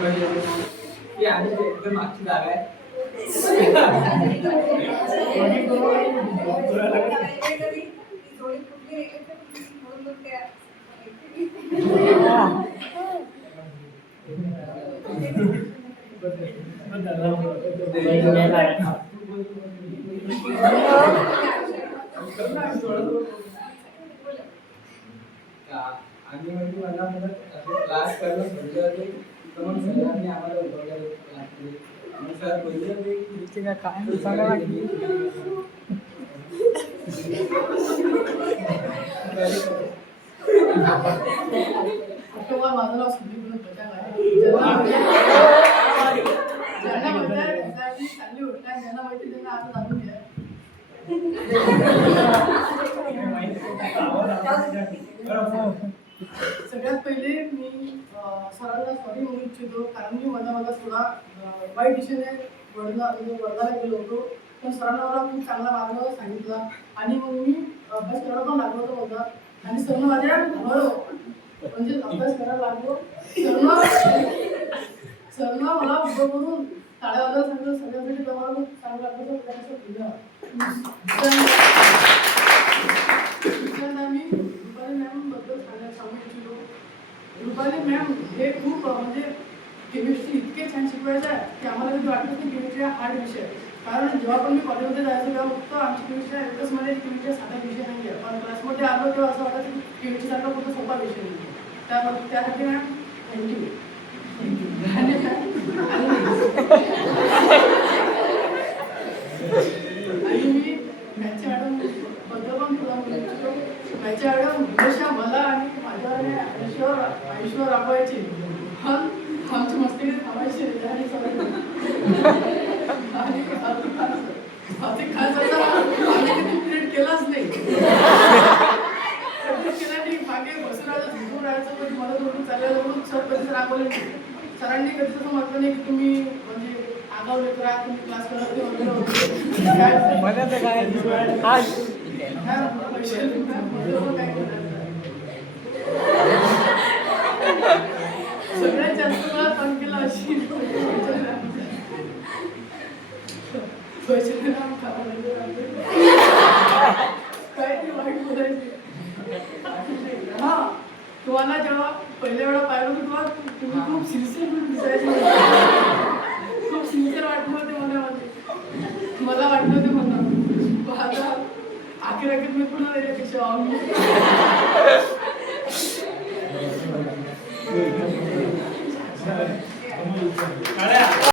की आम्ही एकदम मागची जागा आहे. आणि म्हणजे मला म्हणत क्लास करायला सांगितलं होते तर मग सरांनी आम्हाला उभवलं क्लासमध्ये. मग सर बोलले होते की काय सांगा लागली. माझं नाव सुधीर म्हणून पचाल आहे. ज्यांना म्हणतात चांगली गोष्ट आहे, ज्यांना माहिती त्यांना आता जाणून घ्या. सगळ्यात पहिले मी सरांना सॉरी म्हणू इच्छितो, कारण मी मला थोडा वाईट दिशेने वर्गाला गेलो होतो. पण सरांना मला खूप चांगला मार्ग सांगितला आणि मग मी अभ्यास करायला पण लागलो होता आणि सर माझ्या म्हणजे अभ्यास करायला लागलो. सरनं मला उभं करून टाळ्या वाजायला सांगितलं. सगळ्यांसाठी तुम्हाला खूप चांगला अभ्यास मी रुपाली मॅम बद्दल सांगू इच्छितो. रुपाली मॅम हे खूप म्हणजे केमिस्ट्री इतके छान शिकवायचं की आम्हाला कधी वाटत की केमिस्ट्री हा हार्ड विषय. कारण जेव्हा पण मी कॉलेजमध्ये जायचो तेव्हा फक्त आमची केमिस्ट्री एकच मध्ये केमिस्ट्री साधा विषय नाही आहे, पण क्लासमध्ये आलो तेव्हा असं वाटतं की केमिस्ट्रीसारखा खूप सोपा विषय नाही. त्यासाठी मॅम थँक्यू. आणि मी मॅथच्या मॅडम बद्दल पण तुला बोलतो. मॅथच्या मॅडम हमेशा मला आणि माझ्या आयुष्यावर राबवायची, पण आमची मस्ती थांबायची आणि आतिक खान सरचा आम्ही कधी ट्रीट केलाच नाही. केला नाही, मागे बसून राहायचं, झुकून राहायचं, कधी मला धरून चाललेलं म्हणून सर कधीच रागवले नाही. सरांनी कधी तसं म्हटलं नाही की तुम्ही म्हणजे आगावले करा, तुम्ही क्लास करत सगळ्यात जास्त मला तंग केला अशी काय वाईट बोलायचे. हा, तुम्हाला जेव्हा पहिल्या वेळा पाहिलं होतं तेव्हा तुम्ही खूप सिन्सिअर दिसायचे. खूप सिन्सिअर वाटलं होते मला वाटलं होते मला आता आखिर मी पुन्हा त्याच्यापेक्षा काळ्या